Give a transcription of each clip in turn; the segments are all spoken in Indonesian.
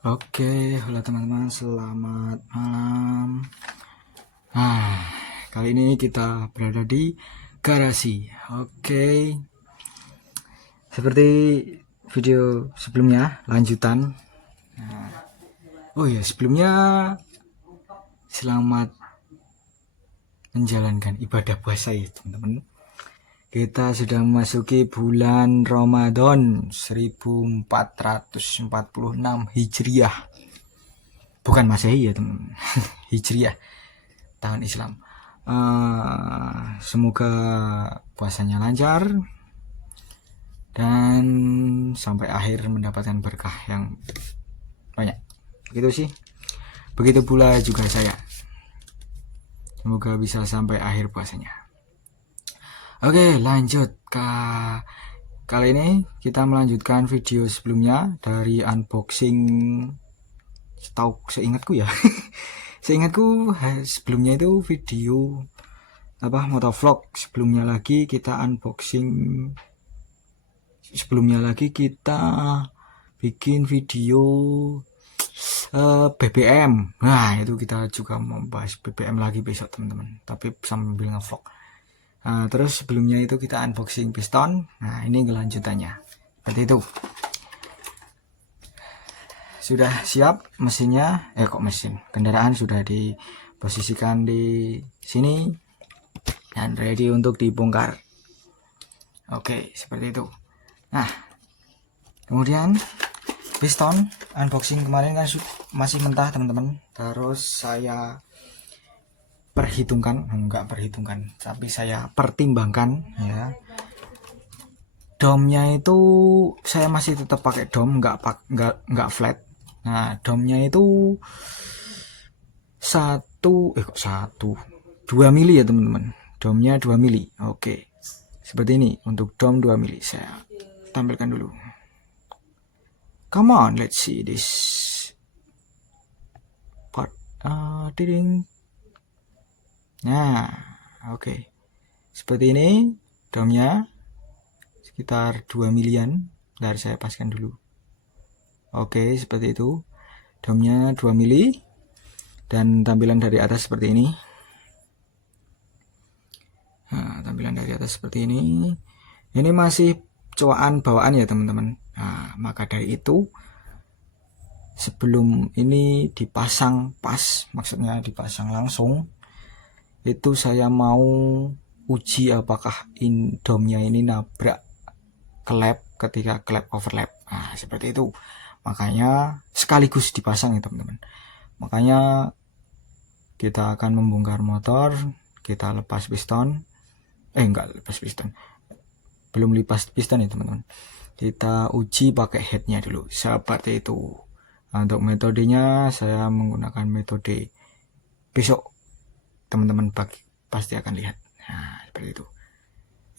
Oke, halo teman-teman, selamat malam. Nah, kali ini kita berada di garasi. Oke, seperti video sebelumnya, lanjutan. Oh ya, sebelumnya selamat menjalankan ibadah puasa ya teman-teman. Kita sudah memasuki bulan Ramadan 1446 Hijriah. Bukan Masehi ya teman-teman. Hijriah, tahun Islam. Semoga puasanya lancar dan sampai akhir mendapatkan berkah yang banyak. Begitu sih. Begitu pula juga saya. Semoga bisa sampai akhir puasanya. Oke, lanjut ke kali ini kita melanjutkan video sebelumnya dari unboxing. Seingatku ya. Seingatku sebelumnya itu video motovlog, sebelumnya lagi kita unboxing, sebelumnya lagi kita bikin video BBM. Nah itu kita juga membahas BBM lagi besok teman-teman, tapi sambil ngevlog. Terus sebelumnya itu kita unboxing piston. Nah ini kelanjutannya seperti itu. Sudah siap mesinnya, kendaraan sudah diposisikan di sini dan ready untuk dibongkar. Oke, seperti itu. Nah, kemudian piston unboxing kemarin kan masih mentah teman-teman. Terus saya tapi saya pertimbangkan ya. Domnya itu saya masih tetap pakai dom, nggak flat. Nah, domnya itu 2 mili ya teman-teman. Domnya 2 mili. Oke. Seperti ini untuk dom 2 mili. Saya tampilkan dulu. Come on, let's see this part. Ding. Nah, oke. Seperti ini domnya sekitar 2 milian. Bentar saya paskan dulu. Oke, seperti itu. Domnya 2 mili dan tampilan dari atas seperti ini. Nah, tampilan dari atas seperti ini. Ini masih coakan bawaan ya teman-teman. Nah, maka dari itu sebelum ini dipasang pas, maksudnya dipasang langsung, itu saya mau uji apakah domnya ini nabrak klep ketika klep overlap. Nah, seperti itu. Makanya sekaligus dipasang ya teman-teman. Makanya kita akan membongkar motor, kita lepas piston. Belum lepas piston ya teman-teman. Kita uji pakai headnya dulu seperti itu. Nah, untuk metodenya saya menggunakan metode besok teman-teman pasti akan lihat. Nah, seperti itu.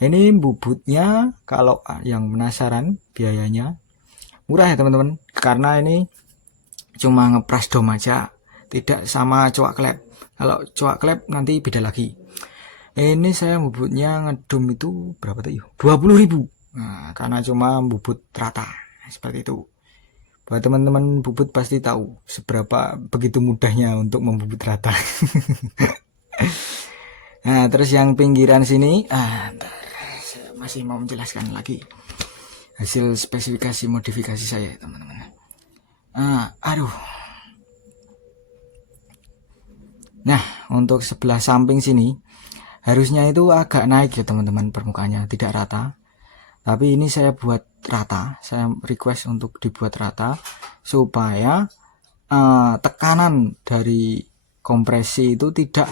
Ini bubutnya kalau yang penasaran biayanya murah ya teman-teman, karena ini cuma ngepras dom aja, tidak sama coak klep. Kalau coak klep nanti beda lagi. Ini saya bubutnya ngedom itu berapa tuh? 20.000. Nah, karena cuma bubut rata. Seperti itu. Buat teman-teman bubut pasti tahu seberapa begitu mudahnya untuk membubut rata. Nah, terus yang pinggiran sini, saya masih mau menjelaskan lagi hasil spesifikasi modifikasi saya teman-teman. Nah, untuk sebelah samping sini harusnya itu agak naik ya teman-teman, permukaannya tidak rata. Tapi ini saya buat rata, saya request untuk dibuat rata supaya tekanan dari kompresi itu tidak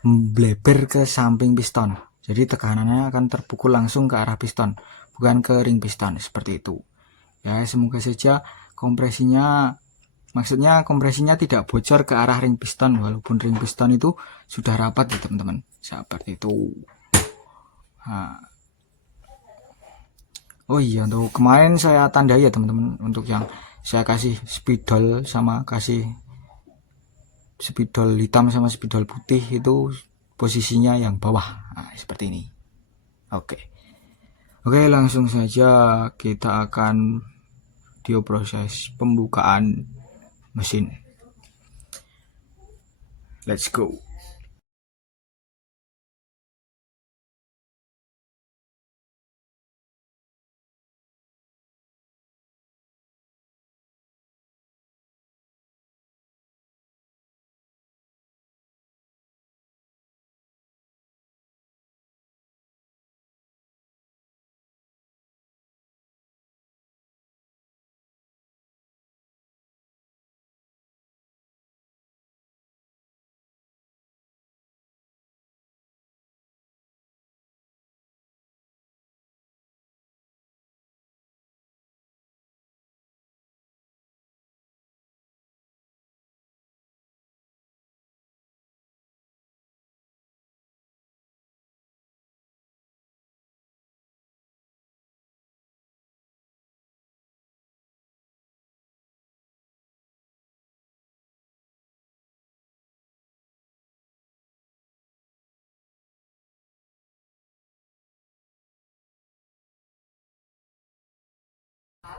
membleber ke samping piston. Jadi tekanannya akan terpukul langsung ke arah piston, bukan ke ring piston seperti itu. Ya, semoga saja kompresinya tidak bocor ke arah ring piston, walaupun ring piston itu sudah rapat ya teman-teman. Seperti itu. Nah. Oh iya, untuk kemarin saya tandai ya teman-teman, untuk yang saya kasih spidol sama kasih spidol hitam sama spidol putih itu posisinya yang bawah. Nah, seperti ini. Oke, langsung saja kita akan proses pembukaan mesin. Let's go.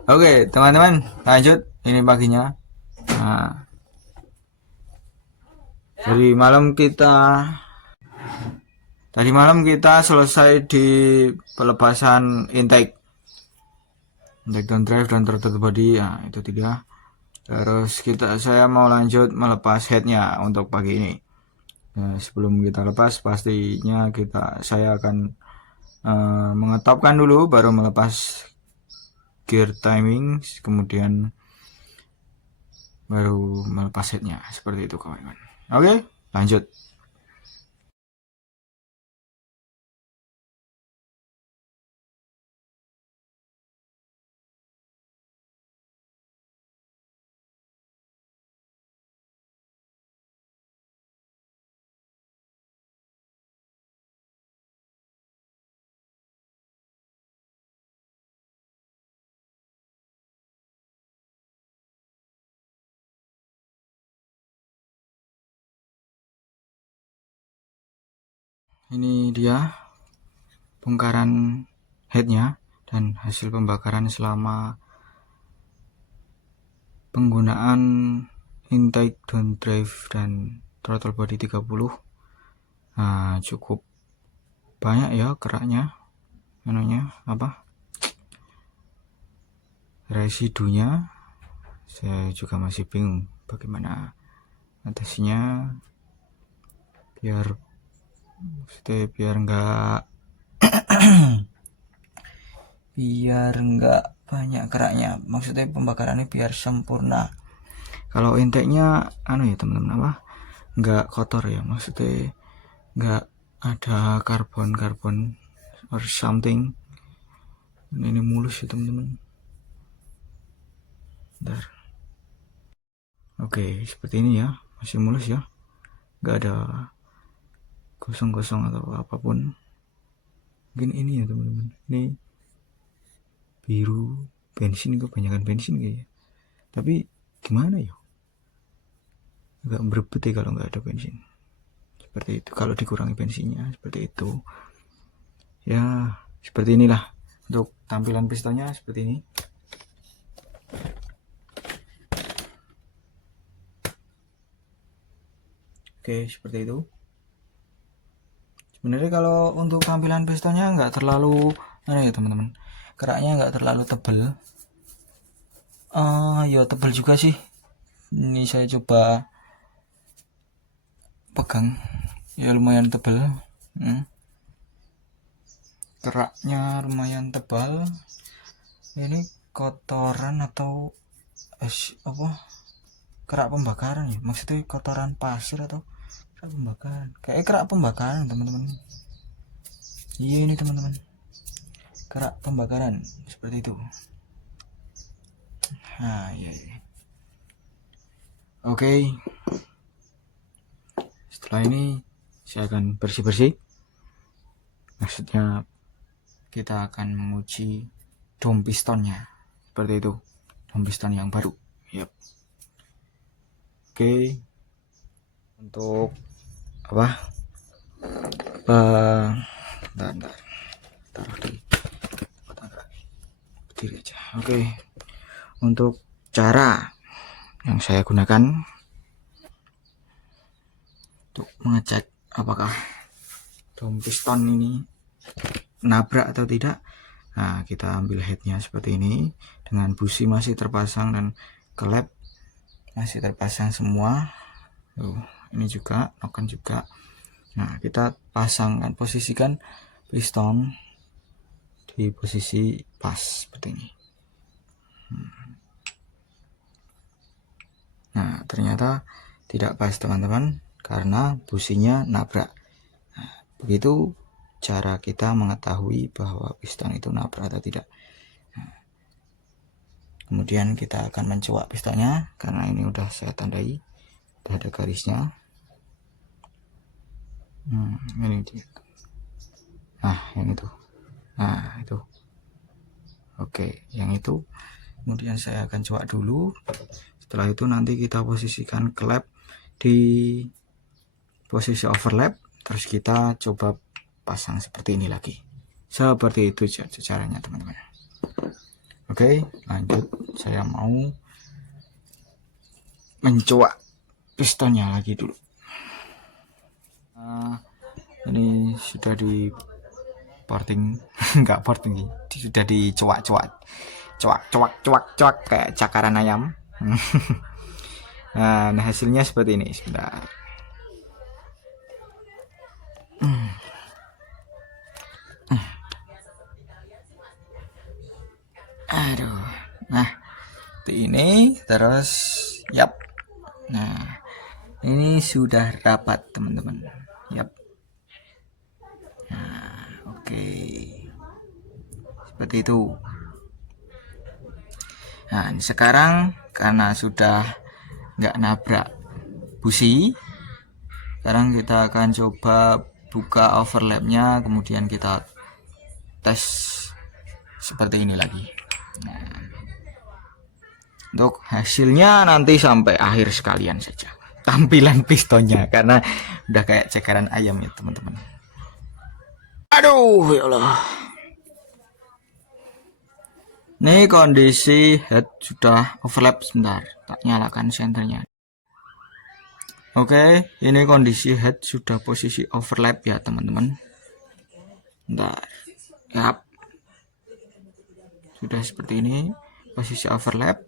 Oke, teman-teman, lanjut. Ini paginya. Nah, tadi malam kita selesai di pelepasan intake down drive dan throttle body. Nah, itu 3. Terus saya mau lanjut melepas headnya untuk pagi ini. Nah, sebelum kita lepas, pastinya saya akan mengetopkan dulu, baru melepas gear timing, kemudian baru melepas headnya. Seperti itu, kawan-kawan. Oke, lanjut. Ini dia bongkaran headnya dan hasil pembakaran selama penggunaan intake down drive dan throttle body 30. Nah, cukup banyak ya keraknya, residunya. Saya juga masih bingung bagaimana atasinya biar nggak banyak keraknya. Maksudnya pembakarannya biar sempurna. Kalau intake-nya ya teman-teman, nggak kotor ya, maksudnya nggak ada karbon or something. Ini mulus ya teman-teman. Bentar. Oke, seperti ini ya, masih mulus ya, nggak ada kosong-kosong atau apapun. Mungkin ini ya teman-teman, ini biru bensin, kebanyakan bensin kayaknya. Tapi gimana ya, agak berebut ya kalau nggak ada bensin. Seperti itu, kalau dikurangi bensinnya seperti itu ya. Seperti inilah untuk tampilan pistonnya, seperti ini. Oke, seperti itu. Sebenarnya kalau untuk tampilan pistonnya nggak terlalu ya teman-teman, keraknya nggak terlalu tebal. Ya tebal juga sih. Ini saya coba pegang, ya lumayan tebal. Keraknya lumayan tebal. Ini kotoran atau kerak pembakaran ya, maksudnya kotoran pasir atau kerak pembakaran, kayak kerak pembakaran teman-teman. Iya ini teman-teman, kerak pembakaran seperti itu. Nah iya. Oke, setelah ini saya akan bersih-bersih. Maksudnya kita akan menguji dom pistonnya, seperti itu, dom piston yang baru. Yep. Oke, untuk bentar, taruh di berdiri aja. Oke, untuk cara yang saya gunakan untuk mengecek apakah dom piston ini nabrak atau tidak. Nah, kita ambil headnya seperti ini, dengan busi masih terpasang dan klep masih terpasang semua. Ini juga noken juga. Nah, kita pasangkan, posisikan piston di posisi pas seperti ini. Nah, ternyata tidak pas teman-teman, karena businya nabrak. Nah, begitu cara kita mengetahui bahwa piston itu nabrak atau tidak. Nah, kemudian kita akan mencuak pistonnya, karena ini udah saya tandai, udah ada garisnya. Ini dia. Nah, yang itu. Nah, itu. Oke, yang itu. Kemudian saya akan cuak dulu. Setelah itu nanti kita posisikan klep di posisi overlap, terus kita coba pasang seperti ini lagi. Seperti itu caranya teman-teman. Oke, lanjut. Saya mau mencuak pistonnya lagi dulu. Nah, ini sudah di porting, enggak porting, sudah dicuak-cuak, cuak kayak cakaran ayam. Nah, hasilnya seperti ini. Sebentar. Aduh. Nah, seperti ini. Terus, yap. Nah, ini sudah rapat teman-teman. Yap. Nah, oke. Seperti itu. Nah, sekarang karena sudah nggak nabrak busi, sekarang kita akan coba buka overlapnya, kemudian kita tes seperti ini lagi. Nah, untuk hasilnya nanti sampai akhir sekalian saja tampilan pistonnya, karena udah kayak cekaran ayam ya teman-teman. Aduh ya Allah. Ini kondisi head sudah overlap. Sebentar, tak nyalakan senternya. Oke, ini kondisi head sudah posisi overlap ya teman-teman. Bentar. Yap. Sudah seperti ini posisi overlap.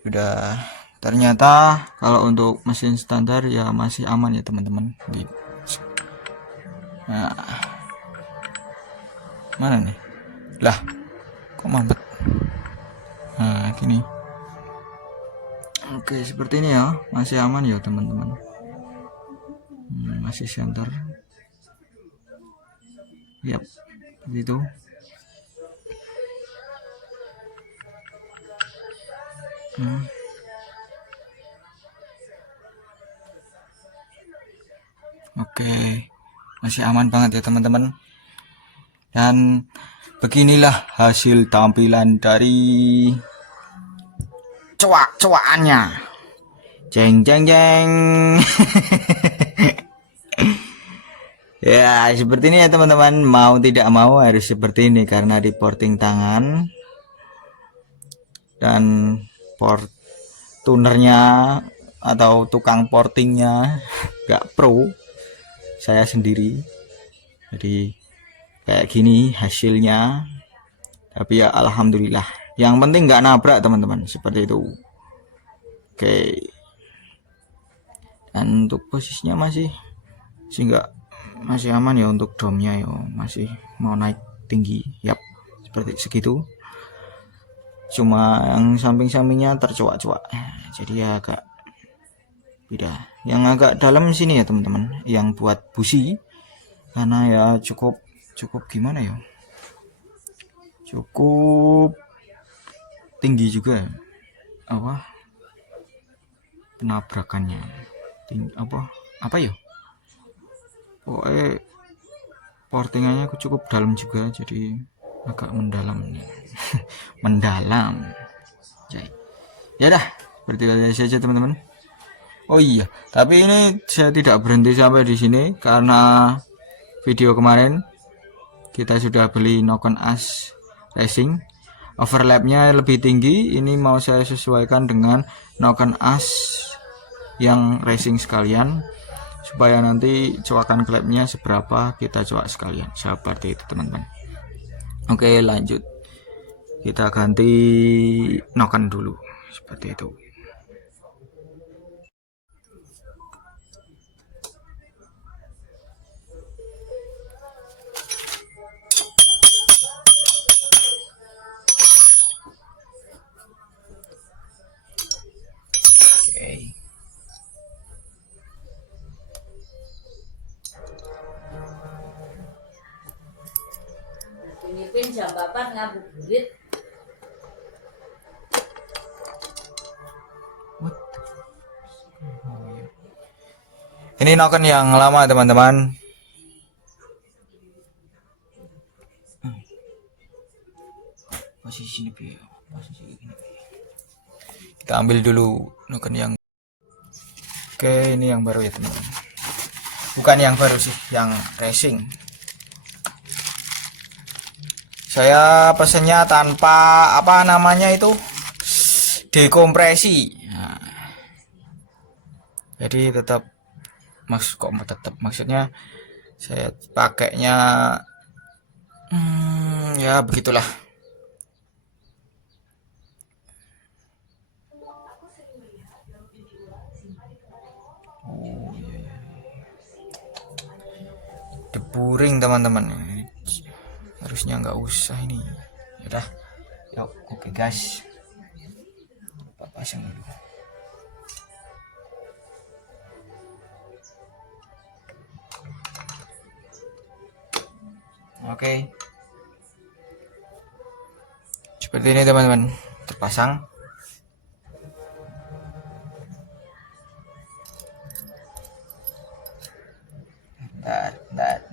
Sudah. Ternyata kalau untuk mesin standar ya masih aman ya teman-teman. Nah, mana nih? Lah, kok mampet? Nah, gini. Oke, seperti ini ya, masih aman ya teman-teman. Masih center. Yap, begitu. Oke, masih aman banget ya teman-teman. Dan beginilah hasil tampilan dari cuakannya. Jeng jeng jeng. Ya seperti ini ya teman-teman, mau tidak mau harus seperti ini karena di porting tangan dan port tunernya atau tukang portingnya gak pro, saya sendiri. Jadi kayak gini hasilnya, tapi ya alhamdulillah, yang penting nggak nabrak teman-teman, seperti itu. Oke, dan untuk posisinya masih masih aman ya, untuk domnya ya masih mau naik tinggi, yap seperti segitu. Cuma yang samping-sampingnya tercuak-cuak, jadi ya agak beda. Yang agak dalam sini ya teman-teman, yang buat busi, karena ya cukup gimana ya, cukup tinggi juga apa penabrakannya, apa ya, pokoknya portingannya cukup dalam juga, jadi agak mendalam nih. Mendalam ya dah, seperti itu saja teman-teman. Oh iya, tapi ini saya tidak berhenti sampai di sini, karena video kemarin kita sudah beli Nokon As Racing. overlapnya lebih tinggi. Ini mau saya sesuaikan dengan noken as yang racing sekalian, supaya nanti coakan klepnya seberapa kita coak sekalian seperti itu teman-teman. Oke, lanjut, kita ganti noken dulu seperti itu. Pin jam 4 ngabuburit. Ini noken yang lama teman-teman. Posisi ini, kita ambil dulu noken yang. Oke, ini yang baru ya teman-teman. Bukan yang baru sih, yang racing. Saya pesennya tanpa apa namanya itu, dekompresi. Nah, jadi tetap maksudnya saya pakainya ya begitulah. Oh iya. Deburing teman-teman, harusnya nggak usah ini. Yaudah, yuk, oke guys, kita pasang dulu. Oke, seperti ini teman-teman, terpasang.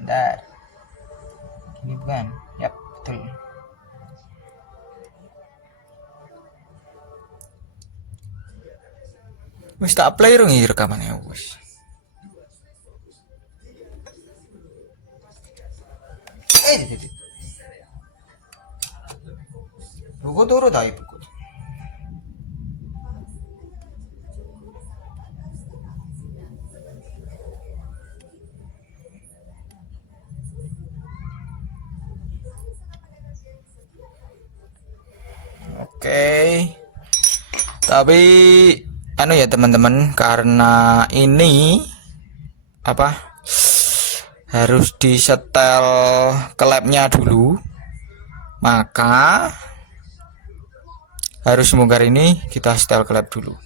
Bentar. Ini bukan? Yap, betul. Wis tak play dong ini rekamannya, wis. Buku turut aja buku. Oke. Tapi anu ya teman-teman, karena ini apa? Harus disetel klepnya dulu. Maka harus membongkar ini, kita setel klep dulu.